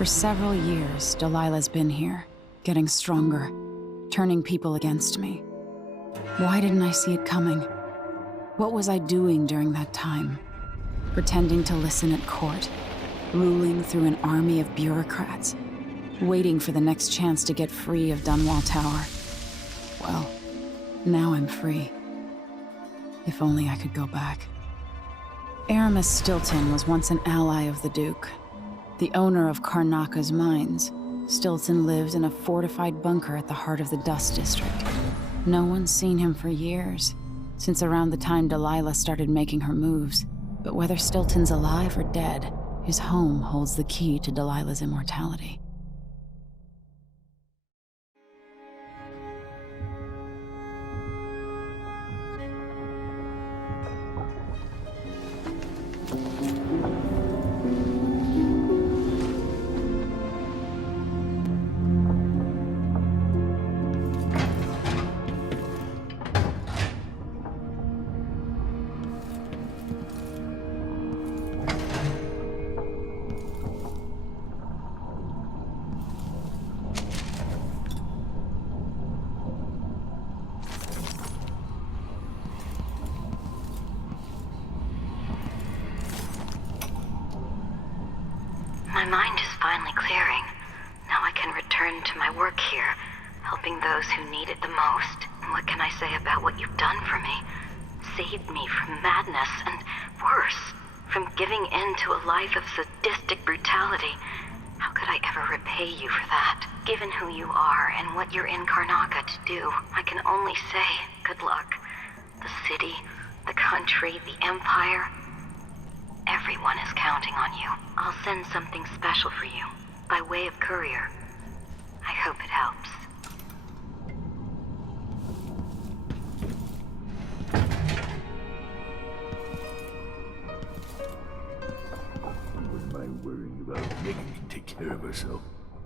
For several years, Delilah's been here, getting stronger, turning people against me. Why didn't I see it coming? What was I doing during that time? Pretending to listen at court, ruling through an army of bureaucrats, waiting for the next chance to get free of Dunwall Tower. Well, now I'm free. If only I could go back. Aramis Stilton was once an ally of the Duke. The owner of Karnaka's mines, Stilton lived in a fortified bunker at the heart of the Dust District. No one's seen him for years, since around the time Delilah started making her moves. But whether Stilton's alive or dead, his home holds the key to Delilah's immortality. My mind is finally clearing. Now I can return to my work here, helping those who need it the most. What can I say about what you've done for me? Saved me from madness and, worse, from giving in to a life of sadistic brutality. How could I ever repay you for that? Given who you are and what you're in Karnaka to do, I can only say good luck. The city, the country, the empire, everyone is counting on you. I'll send something special for you, by way of courier. I hope it helps. What am I worrying about? Making me take care of herself.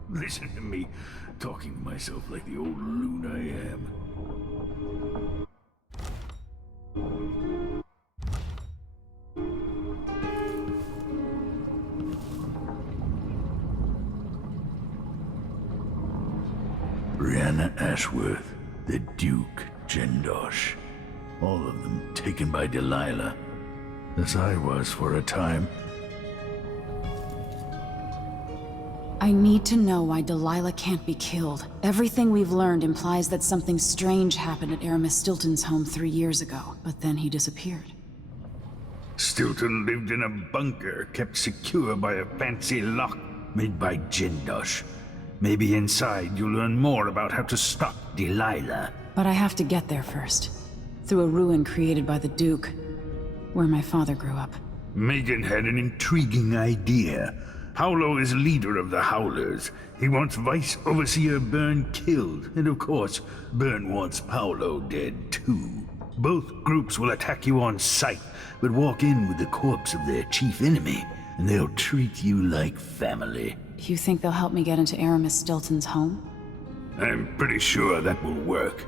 Listen to me, talking to myself like the old loon I am. Brianna Ashworth, the Duke, Jendosh. All of them taken by Delilah, as I was for a time. I need to know why Delilah can't be killed. Everything we've learned implies that something strange happened at Aramis Stilton's home 3 years ago, but then he disappeared. Stilton lived in a bunker kept secure by a fancy lock made by Jendosh. Maybe inside you'll learn more about how to stop Delilah. But I have to get there first. Through a ruin created by the Duke, where my father grew up. Megan had an intriguing idea. Howlo is leader of the Howlers. He wants Vice Overseer Byrne killed, and of course, Byrne wants Paolo dead too. Both groups will attack you on sight, but walk in with the corpse of their chief enemy, and they'll treat you like family. You think they'll help me get into Aramis Stilton's home? I'm pretty sure that will work.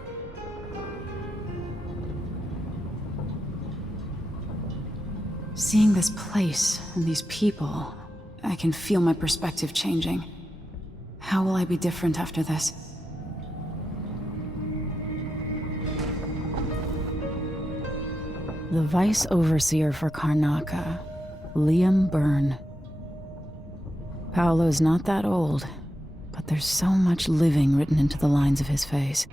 Seeing this place and these people, I can feel my perspective changing. How will I be different after this? The Vice Overseer for Karnaka, Liam Byrne. Paolo's not that old, but there's so much living written into the lines of his face.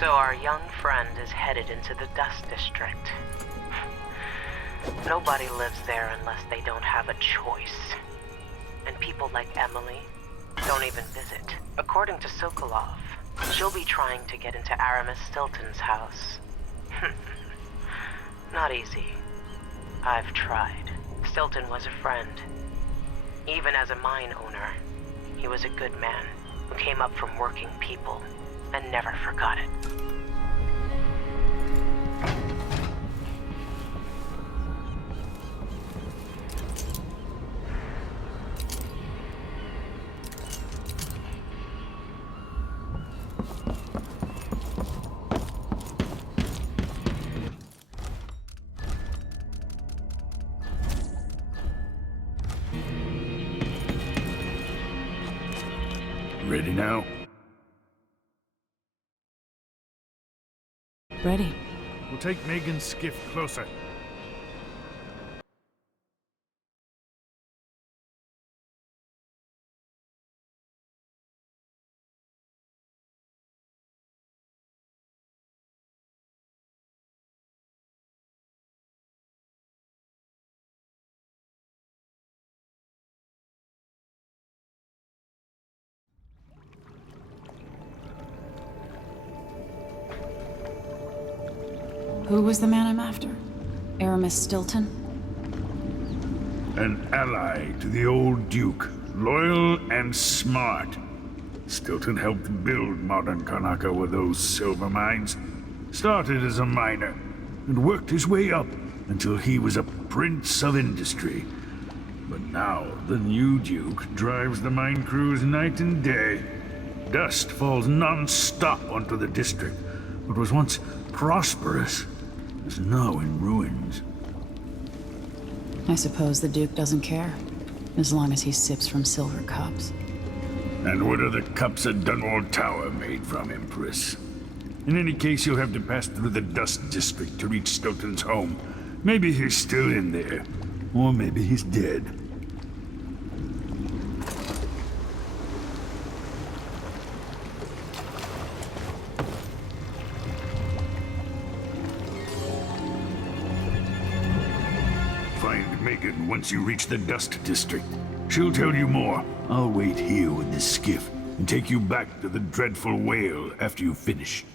So our young friend is headed into the Dust District. Nobody lives there unless they don't have a choice. And people like Emily don't even visit. According to Sokolov, she'll be trying to get into Aramis Stilton's house. Not easy. I've tried. Stilton was a friend. Even as a mine owner, he was a good man who came up from working people and never forgot it. Ready now? Ready. We'll take Megan's skiff closer. Who was the man I'm after? Aramis Stilton? An ally to the old Duke, loyal and smart. Stilton helped build modern Karnaca with those silver mines. Started as a miner, and worked his way up until he was a prince of industry. But now, the new Duke drives the mine crews night and day. Dust falls non-stop onto the district. What was once prosperous is now in ruins. I suppose the Duke doesn't care, as long as he sips from silver cups. And what are the cups at Dunwall Tower made from, Empress? In any case, you'll have to pass through the Dust District to reach Stilton's home. Maybe he's still in there, or maybe he's dead. Find Megan once you reach the Dust District. She'll tell you more. I'll wait here with this skiff and take you back to the dreadful whale after you finish.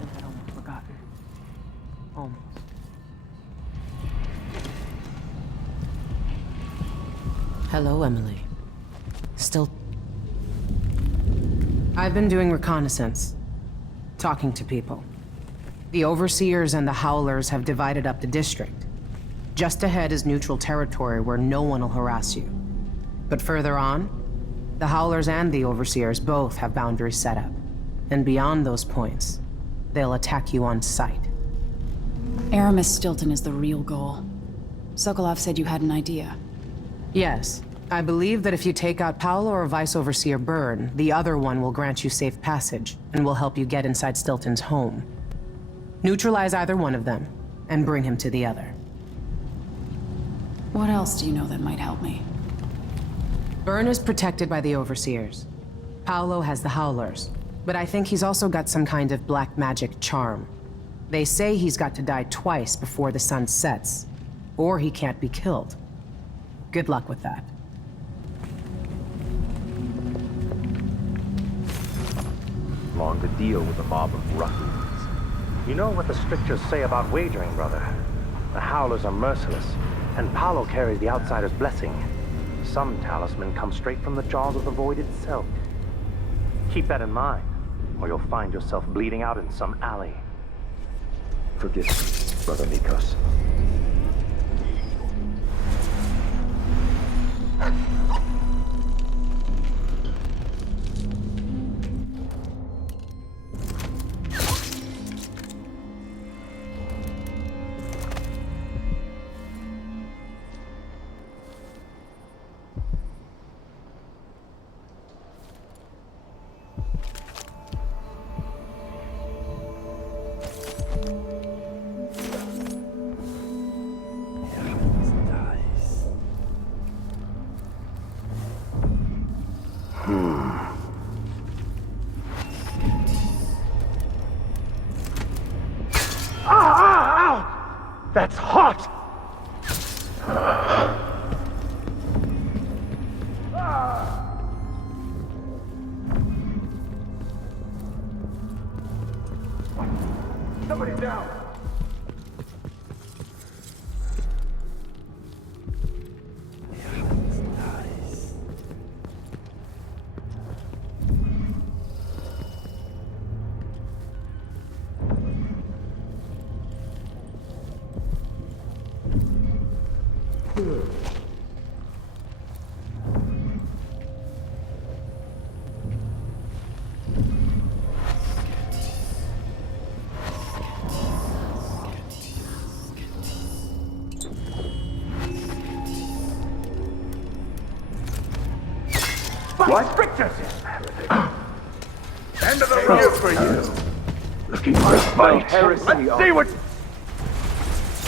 I'd almost forgotten. Almost. Hello, Emily. Still... I've been doing reconnaissance. Talking to people. The Overseers and the Howlers have divided up the district. Just ahead is neutral territory where no one will harass you. But further on, the Howlers and the Overseers both have boundaries set up. And beyond those points, they'll attack you on sight. Aramis Stilton is the real goal. Sokolov said you had an idea. Yes. I believe that if you take out Paolo or Vice Overseer Byrne, the other one will grant you safe passage, and will help you get inside Stilton's home. Neutralize either one of them, and bring him to the other. What else do you know that might help me? Byrne is protected by the Overseers. Paolo has the Howlers, but I think he's also got some kind of black magic charm. They say he's got to die twice before the sun sets, or he can't be killed. Good luck with that. Long to deal with a mob of ruffians. You know what the strictures say about wagering, brother? The Howlers are merciless, and Paolo carries the Outsider's blessing. Some talisman comes straight from the jaws of the Void itself. Keep that in mind, or you'll find yourself bleeding out in some alley. Forgive me, Brother Nikos. That's hot! Somebody's down! What? Strictures! End of the road for you. Looking for a fight. Let's see what...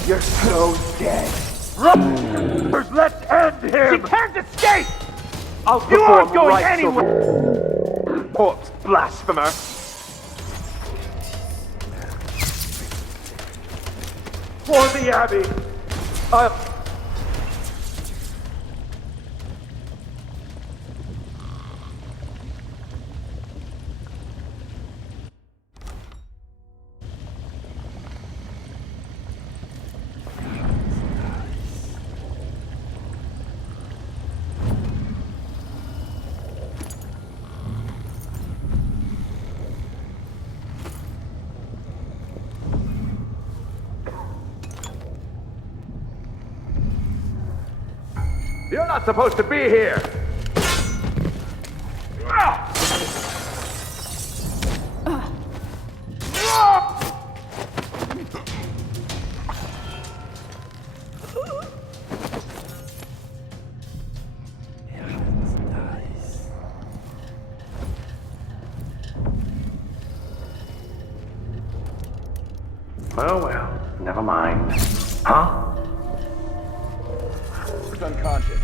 You're so dead. Runners, let's end him! He can't escape! I'll You aren't perform going rites anywhere! Corpse blasphemer! For the Abbey! You're not supposed to be here! Well, never mind. Huh? Who's unconscious?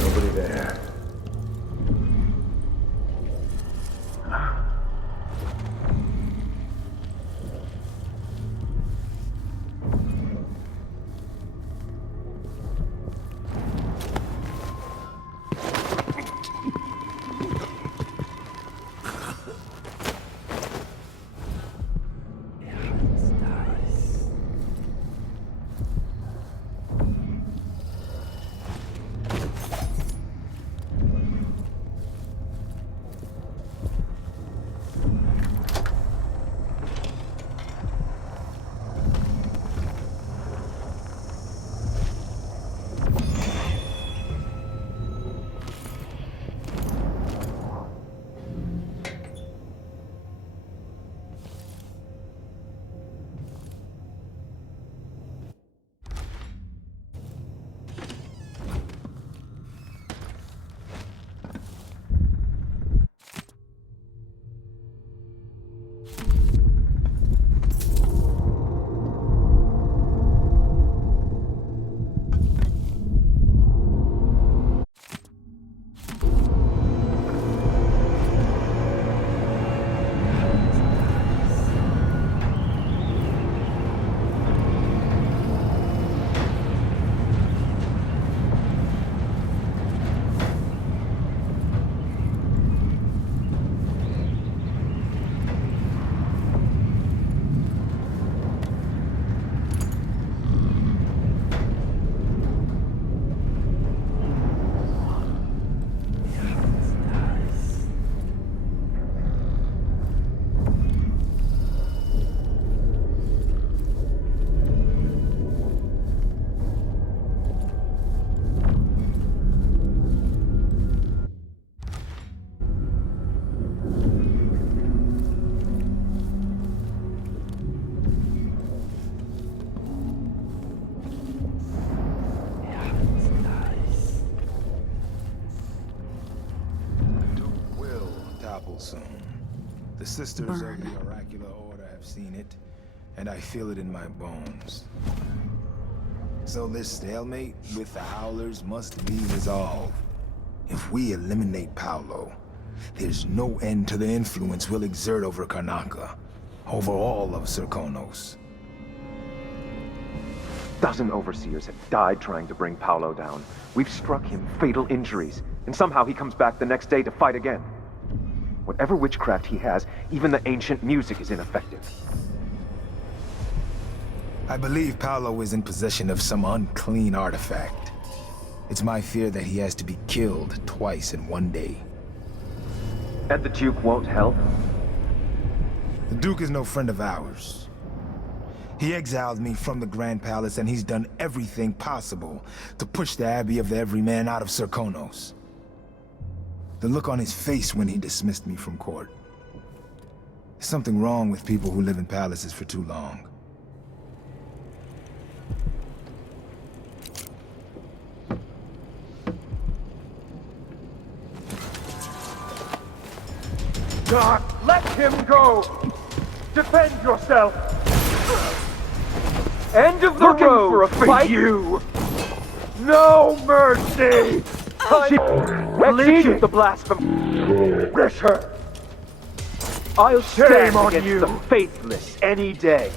Nobody there. topple soon. The sisters of the oracular order have seen it, and I feel it in my bones. So this stalemate with the Howlers must be resolved. If we eliminate Paolo, there's no end to the influence we'll exert over Karnaca, over all of Serkonos. Dozen overseers have died trying to bring Paolo down. We've struck him fatal injuries, and somehow he comes back the next day to fight again. Whatever witchcraft he has, even the ancient music is ineffective. I believe Paolo is in possession of some unclean artifact. It's my fear that he has to be killed twice in one day. And the Duke won't help? The Duke is no friend of ours. He exiled me from the Grand Palace, and he's done everything possible to push the Abbey of the Everyman out of Serkonos. The look on his face when he dismissed me from court. There's something wrong with people who live in palaces for too long. God, let him go! Defend yourself! End of the road for a fight! You! No mercy! Execute the blasphemy! Rush her! I'll stand against the faithless any day.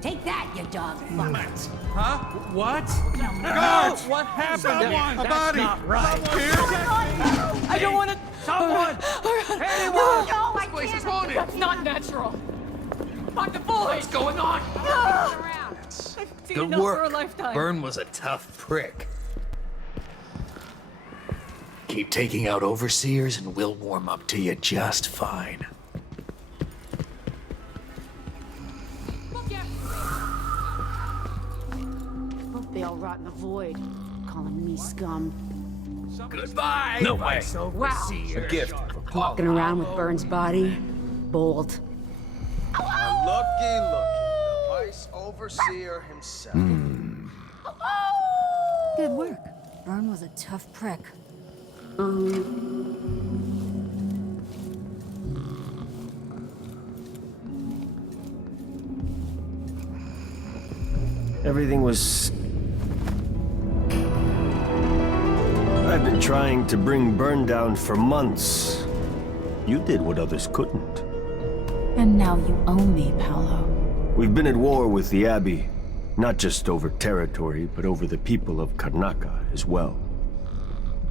Take that, you dog fuck. Huh? What? No! What happened? Someone! A body! That's not right. Here? I don't want to... Someone! Anyone! No, I This place is can't. haunted! That's not natural. Find the boy! What's going on? I've seen Good enough for a work. lifetime. Byrne was a tough prick. Keep taking out overseers and we'll warm up to you just fine. Hope they all rot in the void. Calling me scum. Goodbye! No way. Wow. A gift. Walking around with Byrne's body. Bold. Looky. The vice overseer himself. Good work. Byrne was a tough prick. Everything was... I've been trying to bring Burn down for months. You did what others couldn't. And now you owe me, Paolo. We've been at war with the Abbey, not just over territory, but over the people of Karnaca as well.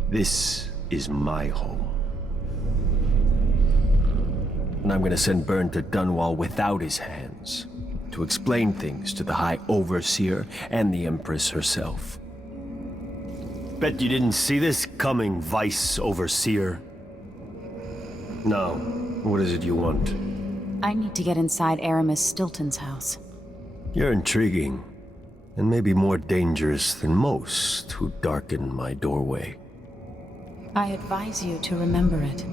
This is my home. And I'm gonna send Burn to Dunwall without his hands, to explain things to the High Overseer and the Empress herself. Bet you didn't see this coming, Vice Overseer. Now, what is it you want? I need to get inside Aramis Stilton's house. You're intriguing, and maybe more dangerous than most who darken my doorway. I advise you to remember it.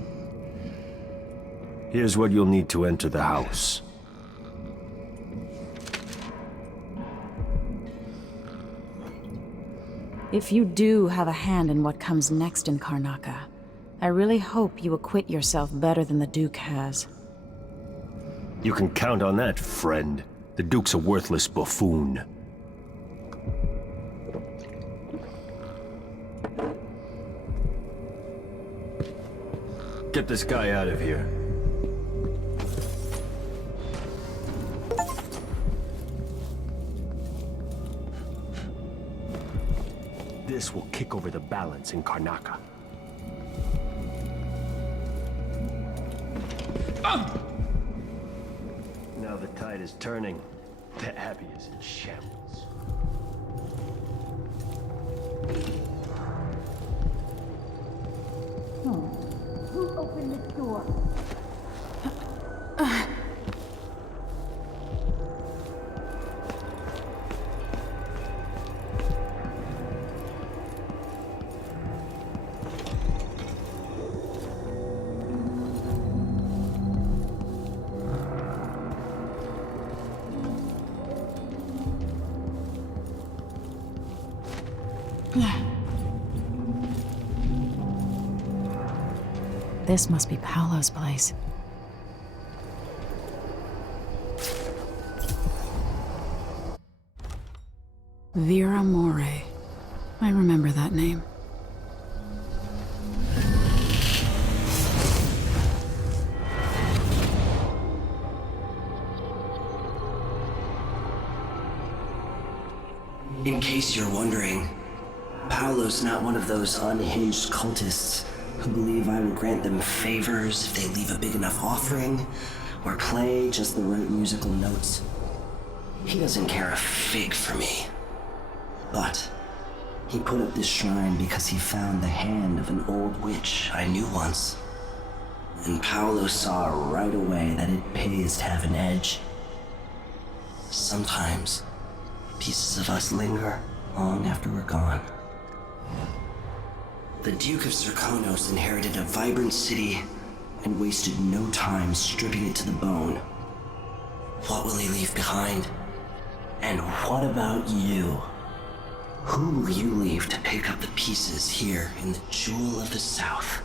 Here's what you'll need to enter the house. If you do have a hand in what comes next in Karnaca, I really hope you acquit yourself better than the Duke has. You can count on that, friend. The Duke's a worthless buffoon. Get this guy out of here. This will kick over the balance in Karnaca. Now the tide is turning. The Abbey is in shambles. Who opened this door? This must be Paolo's place. Vera More. I remember that name. In case you're wondering, Paolo's not one of those unhinged cultists who believe I will grant them favors if they leave a big enough offering or play just the right musical notes. He doesn't care a fig for me. But he put up this shrine because he found the hand of an old witch I knew once. And Paolo saw right away that it pays to have an edge. Sometimes, pieces of us linger long after we're gone. The Duke of Zirconos inherited a vibrant city and wasted no time stripping it to the bone. What will he leave behind? And what about you? Who will you leave to pick up the pieces here in the Jewel of the South?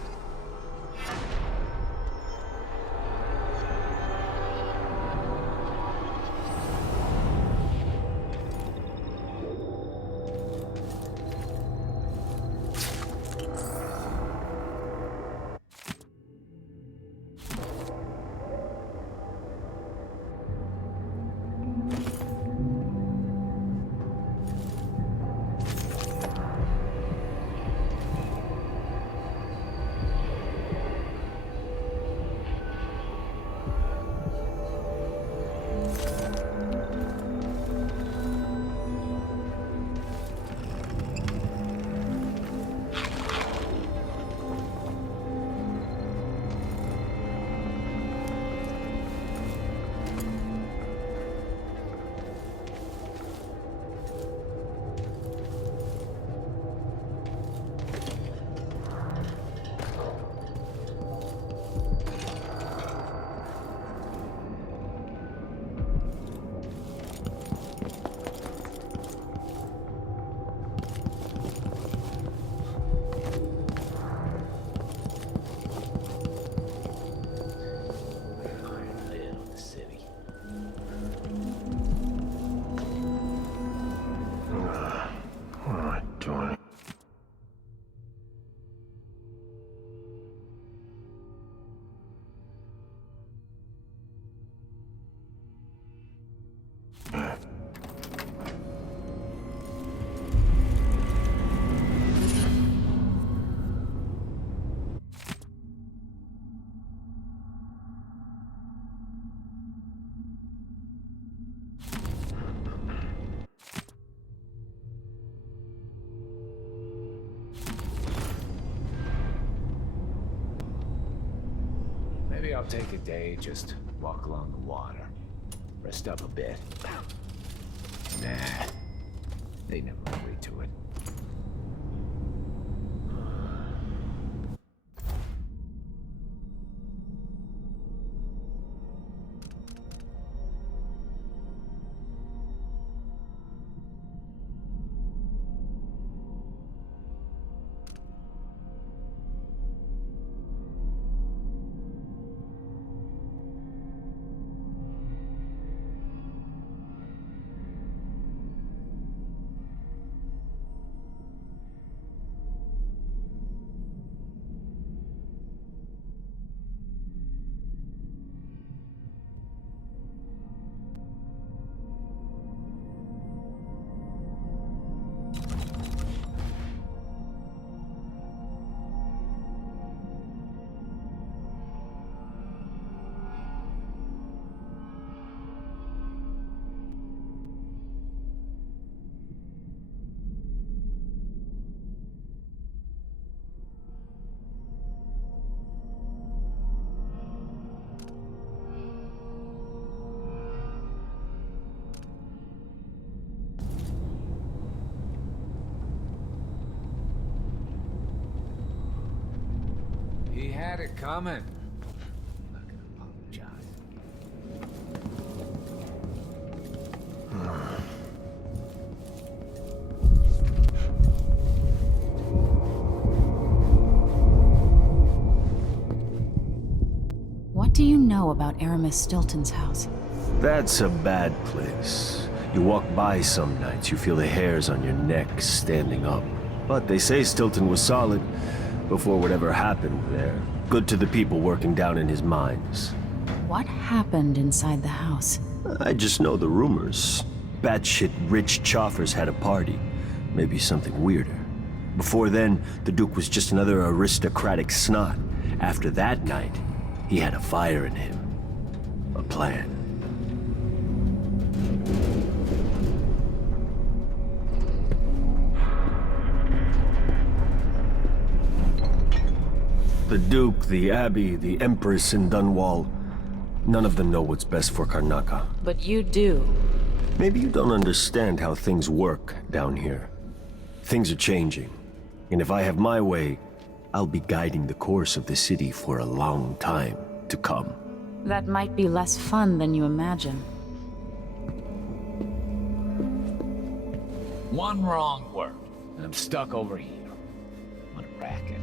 Maybe I'll take a day, just walk along the water. Rest up a bit. Nah, they never agreed to it. He had it coming. I'm not gonna apologize. What do you know about Aramis Stilton's house? That's a bad place. You walk by some nights, you feel the hairs on your neck standing up. But they say Stilton was solid before whatever happened there. Good to the people working down in his mines. What happened inside the house? I just know the rumors. Batshit rich choffers had a party. Maybe something weirder. Before then, the Duke was just another aristocratic snot. After that night, he had a fire in him. A plan. The Duke, the Abbey, the Empress in Dunwall, none of them know what's best for Karnaca. But you do. Maybe you don't understand how things work down here. Things are changing, and if I have my way, I'll be guiding the course of the city for a long time to come. That might be less fun than you imagine. One wrong word, and I'm stuck over here. What a racket.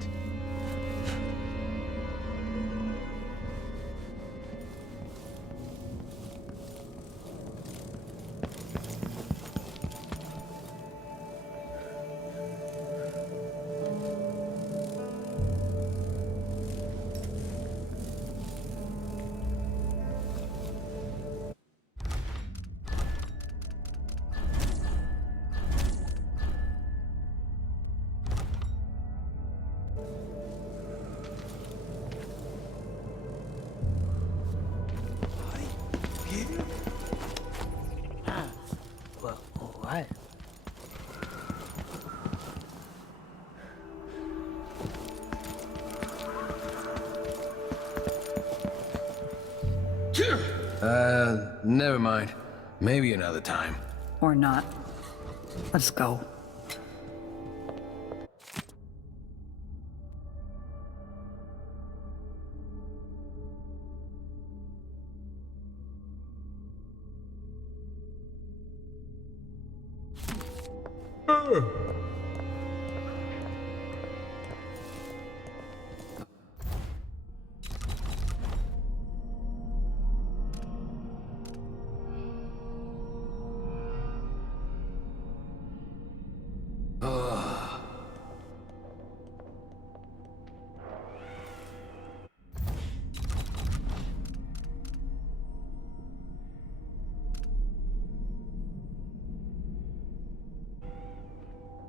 What? Never mind. Maybe another time. Or not. Let's go.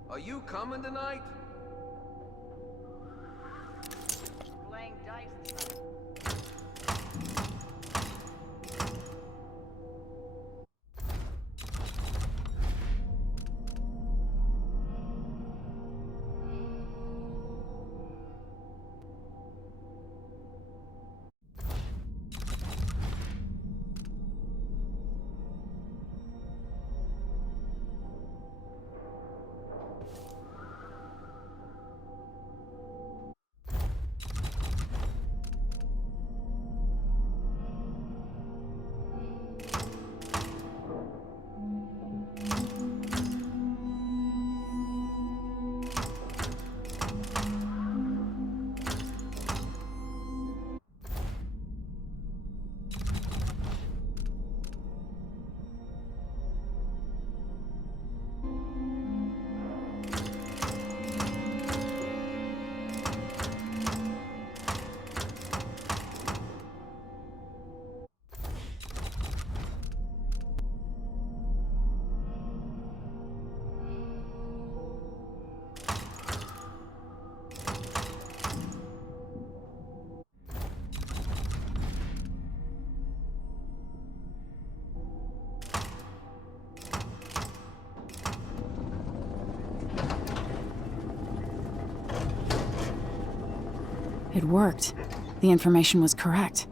Are you coming tonight? Playing dice tonight. It worked. The information was correct.